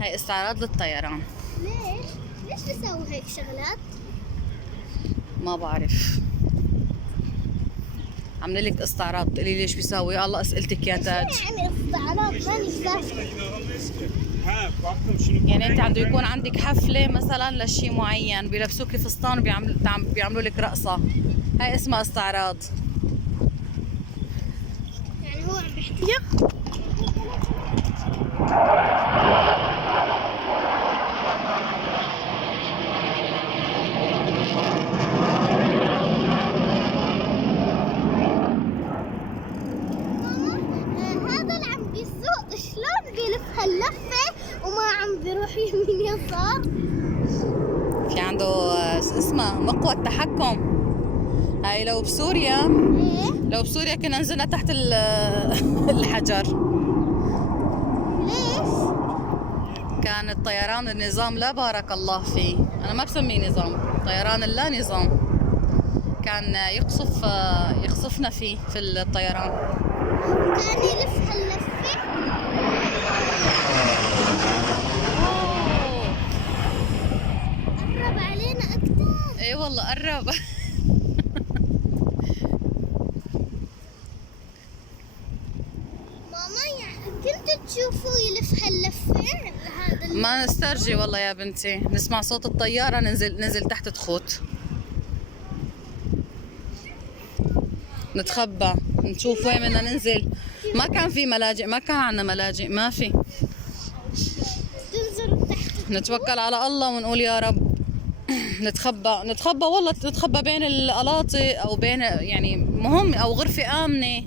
هاي استعراض للطيران. ليش بيسوي هيك شغلات؟ ما بعرف. عامله لك استعراض تقولي ليش بيساوي؟ الله اسئلتك يا تاج. يعني استعراض ماني فاهمة. يعني انت عنده يكون عندك حفله مثلا لشيء معين، بيلبسوك فستان وبيعملوا لك رقصه، هاي اسمها استعراض. يعني هو عم بيحكي هذا اللي عم بيسوق شلون بيلف هاللفة وما عم بيروح يمين يسار؟ في عنده اسمها مقوى التحكم. هاي لو بسوريا، ايه لو بسوريا كنا نزلنا تحت الحجر. ليش؟ كان الطيران النظام لا بارك الله فيه، انا ما بسميه نظام، طيران اللا نظام، كان يقصفنا فيه في الطيران. كان يلف هاللفة. قرب علينا أكثر. اي والله قرب. ماما يعني كنتوا تشوفوا يلف هاللفة هذا ما نسترجي والله يا بنتي، نسمع صوت الطيارة ننزل تحت تخوت، نتخبى نشوف وين بدنا ننزل. ما كان في ملاجئ، ما كان عندنا ملاجئ، ما في. تنزلوا تحت. نتوكل على الله ونقول يا رب. نتخبى والله، نتخبى بين القلاطي او بين يعني مهم او غرفة آمنة.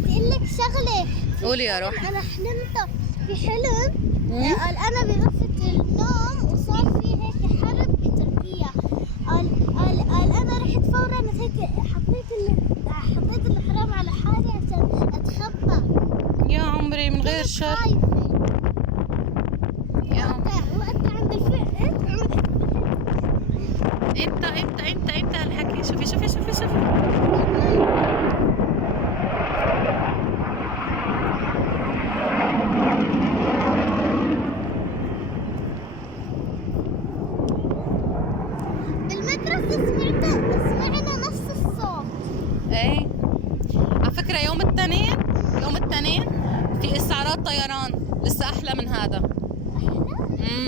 بدي اقول لك شغله. قولي يا روحي. انا حلمت بحلم. قال انا بغرفه النوم وصار في هيك حرب بتركيا. قال انا رحت فورا هيك حطيت الحرام على حالي عشان اتخبى. يا عمري من غير شر. خايفه. يا وقت عند الفئة. امتى هالحكي؟ شوفي. بالمدرسة سمعنا نفس الصوت. ايه على فكرة يوم الاثنين في استعراض طيران لسه احلى من هذا.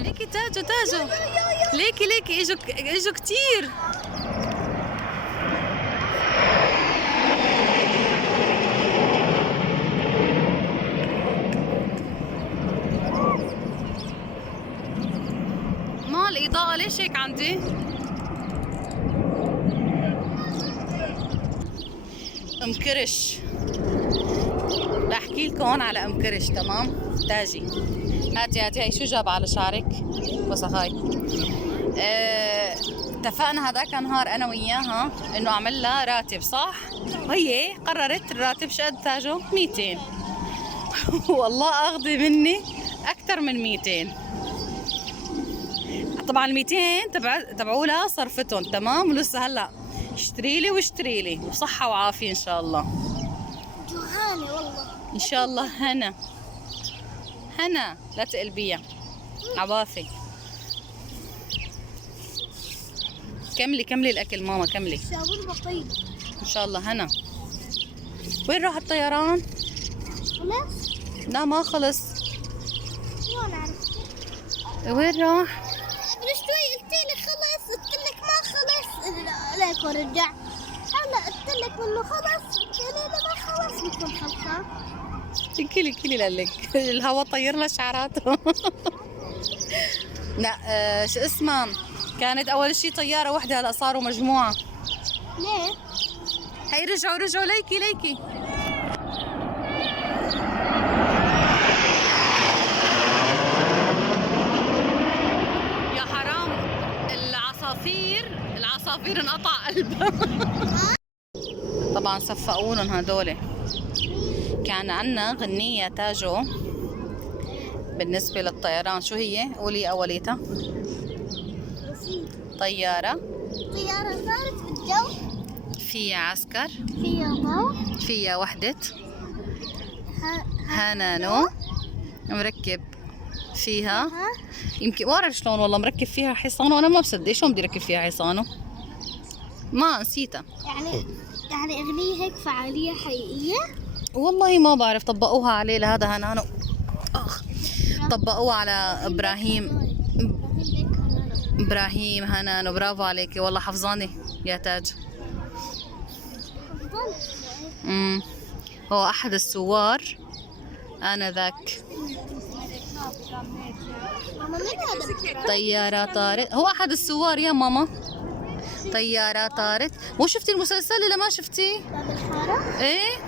ليكي تاجو ليكي اجوا كتير. ما الإضاءة ليش هيك عندي؟ ام كرش، رح احكي لكم على ام كرش. تمام تاجي، هاتي هاي شو جاب على شعرك؟ وسخ هاي. اتفقنا هذاك النهار انا وياها انه اعمل لها راتب، صح؟ وهي قررت الراتب شقد تاجو 200. والله اخذي مني اكثر من 200. طبعا ال 200 تبعولها صرفتهم تمام، ولسه هلا اشتري لي وصحة وعافية ان شاء الله. جوعانة والله. ان شاء الله هنا لا تقلبيها عوافي. كملي الاكل ماما، كملي شاورما طيب ان شاء الله. هنا وين راح الطيران؟ خلاص. لا ما خلص. شلون عرفت؟ وين راح؟ قبل شوي قلت لك خلص، قلت لك ما خلص. ليك ورجع. هلا قلت لك انه خلص، قلت لي ما خلص. بكون خلصان. كلي لك الهوا طير لها شعراته. لا شو اسمها، كانت اول شيء طياره واحده، هلا صاروا مجموعه. ليه؟ هي رجعوا ليكي. يا حرام، العصافير انقطع قلبها. طبعا صفقونهم هدول. كان عنا غنية تاجو بالنسبة للطيران. شو هي؟ قولي أوليتها. طيارة صارت بالجو. فيها عسكر، فيها ضوء، فيها وحدة هانانو مركب فيها ها؟ يمكن ما بعرف شلون والله مركب فيها حصان وانا ما بصدق شلون بدي ركب فيها حصانه. ما نسيتها يعني اغنية هيك فعالية حقيقية؟ والله ما بعرف. طبقوها عليه لهذا هنانو. طبقوها على ابراهيم هنانو. برافو عليكي والله حفظاني يا تاج. هو احد السوار آنذاك. ماما مين هذا؟ طيارة طارت. هو أحد السوار يا ماما. طيارة طارت. مو شفتي المسلسل اللي ما شفتيه؟ باب الحارة؟ ايه.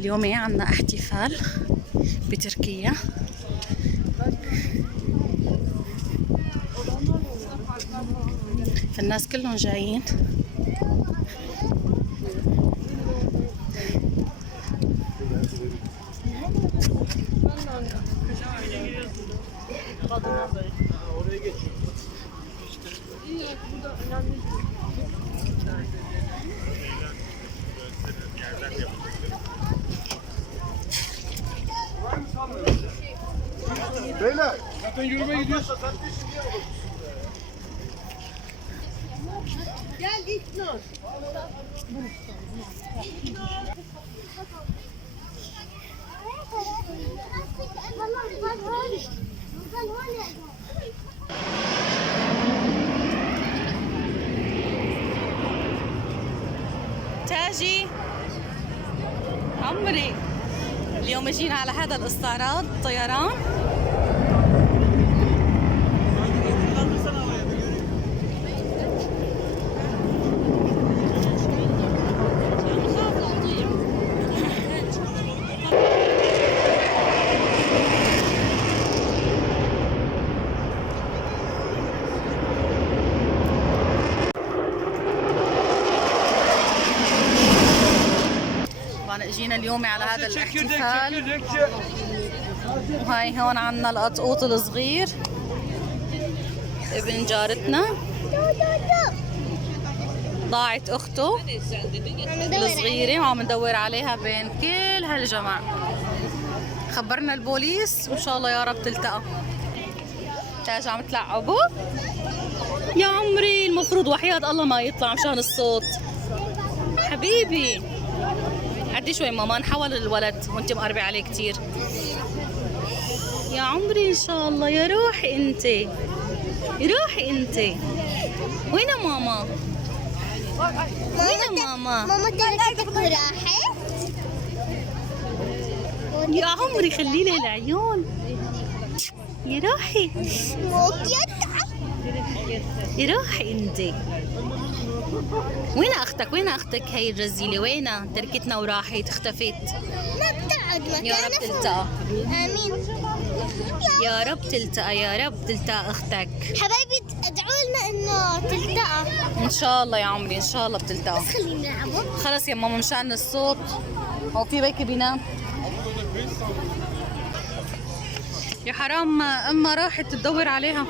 اليوم عندنا احتفال بتركيا. فالناس كلهم جايين. Beyler, zaten yürüme gidiyorsa sen de şimdi yapalım. Gel İlknur. تاجي عمري اليوم جينا على هذا الاستعراض طيران. جينا اليوم على هذا الاحتفال. وهاي هون عنا القطقوط الصغير ابن جارتنا. ضاعت اخته الصغيرة وعم ندور عليها بين كل هالجماعة. خبرنا البوليس وان شاء الله يا رب تلتقى. تاج عم تلعبوا يا عمري. المفروض وحياة الله ما يطلع مشان الصوت حبيبي. عدي شوي ماما نحول الولد وانت مقربة عليه كتير. يا عمري ان شاء الله. يا روحي انت، روحي انت. وين ماما؟ وين ماما؟ ماما تركتك وراحت؟ يا عمري خلي لي العيون. يا روحي يا روحي انت. وين اختك؟ وين اختك هي الرزيله؟ وينها؟ تركتنا وراحت اختفت. ما بتقعد مكانها. يا رب تلتقى. امين. يا رب تلتقى. يا رب تلتقى اختك. حبايبي ادعوا لنا انه تلتقى ان شاء الله يا عمري ان شاء الله بتلتقى. خلينا نلعبوا. خلص يا ماما مشان الصوت. هو في بيكي بينام. يا حرام اما راحت تدور عليها.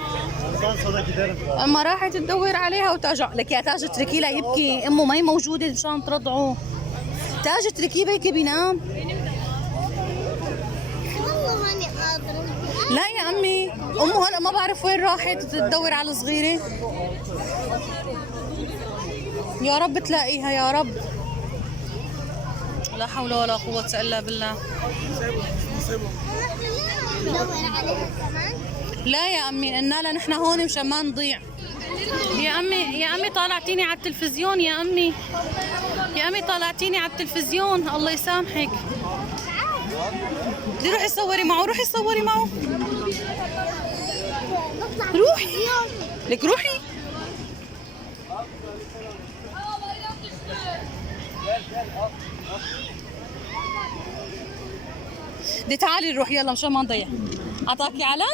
اما راحت تدور عليها وترجع لك. يا تاج اتركيه لا يبكي. امه ما هي موجوده مشان ترضعه. تاج اتركيه بيكي بينام. والله ماني قادرة. لا يا امي امه هلا ما بعرف وين راحت تدور على الصغيره. يا رب تلاقيها يا رب. لا حول ولا قوه الا بالله. ندور عليها كمان. لا يا امي قلنا لها نحن هون مشان ما نضيع. يا امي طالعتيني على التلفزيون. يا امي طالعتيني على التلفزيون. الله يسامحك. بدي روحي صوري معه. روحي صوري معه. روحي لك روحي. دي تعالي نروح يلا مشان ما نضيع. اعطاكي علم؟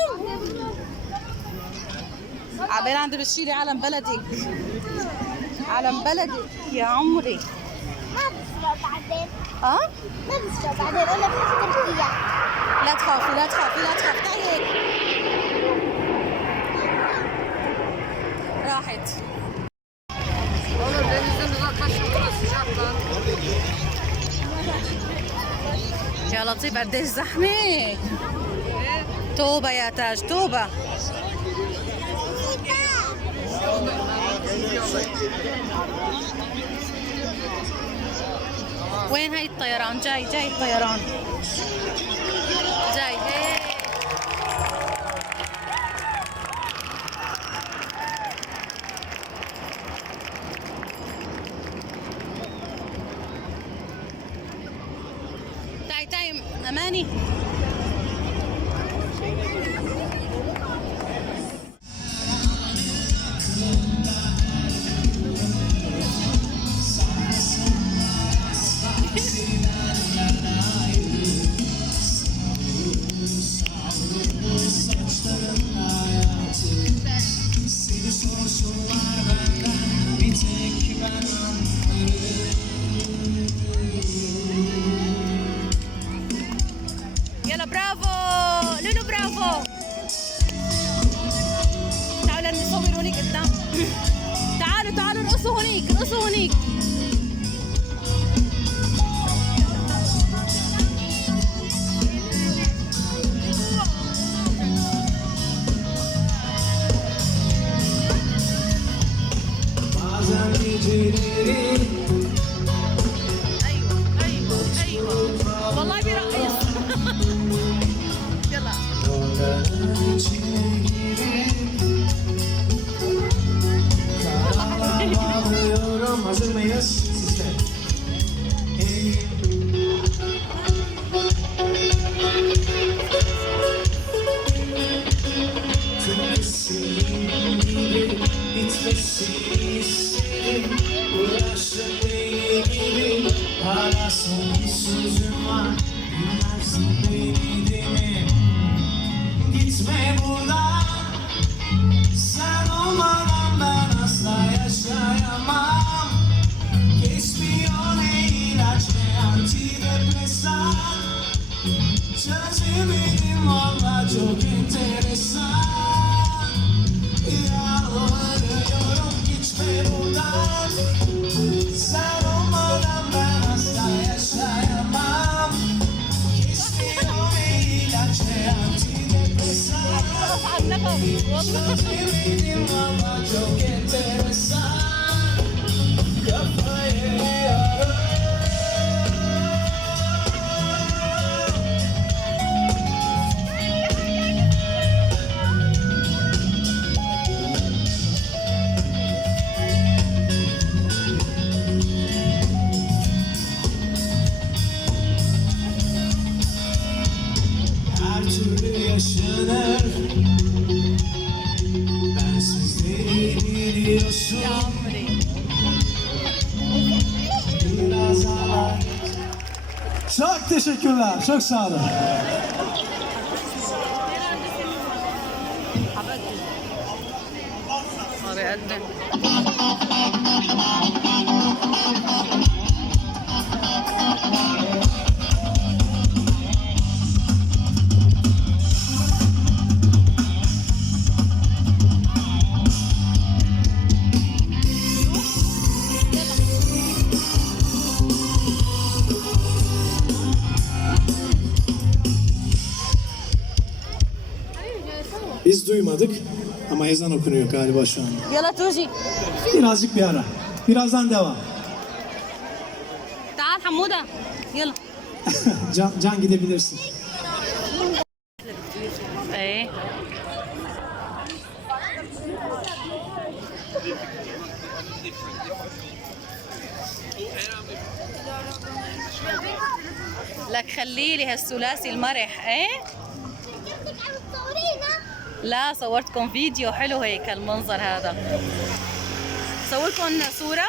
عبالي عندي بتشيلي علم بلدك. علم بلدك يا عمري. ما بشرب بعدين. اه ما بشرب بعدين، انا بروح تركيا. لا تخافي لا تخافي لا تخافي، تعي هيك. راحت. Oğlum denizden uzaklaşın, burası sıcak lan. يا لطيف قديش زحمة. توبة يا تاج توبة. وين هاي الطيران؟ جاي الطيران. جاي هيك. تعي أماني. يلا برافو لولو برافو. تعالوا نصور هونيك قدام. تعالوا ارقصوا هونيك. ايوه والله بيرقص. يلا Hazır mıyız? Sizde. Tıpkısının gibi bitmesini istedim. Uğraştım deli gibi. Hala son bir sözüm var. Bilmezsin beni değil mi? Gitme buradan. Sen olmadan ben asla yaşayamam. Kesmiyor ne ilaç ne antidepresan. Çözemedim valla çok enteresan. Yalvarıyorum gitme buradan. Sen olmadan ben asla yaşayamam. Kesmiyor ne ilaç ne antidepresan. Çözemedim valla çok enteresan. Kafayı yiyorum. Her türlü yaşanır. Bensiz değil biliyorsun. Biraz ağır. Çok teşekkürler. Çok sağ olun. ما بيقدم. Biz duymadık ama ezan okunuyor galiba şu anda. يلا توجي. Birazcık bir ara. Birazdan devam. تعال حمودة يلا. Can gidebilirsin. ايه لك خلي لي هالثلاثي المرح. ايه بدك عم تصورينا؟ لا صورتكم فيديو حلو هيك المنظر هذا. صوركم صورة.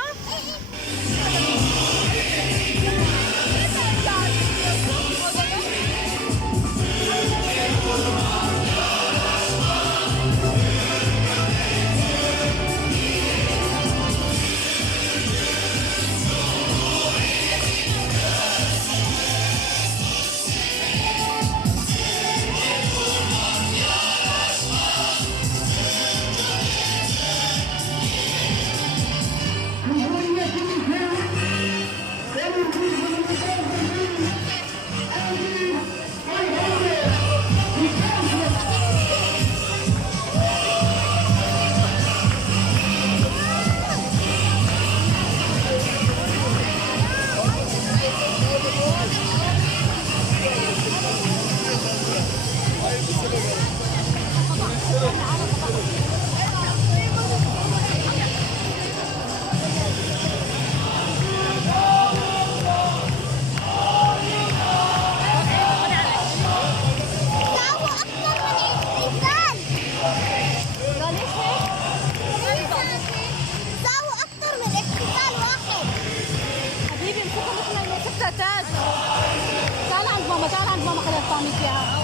طعمك يا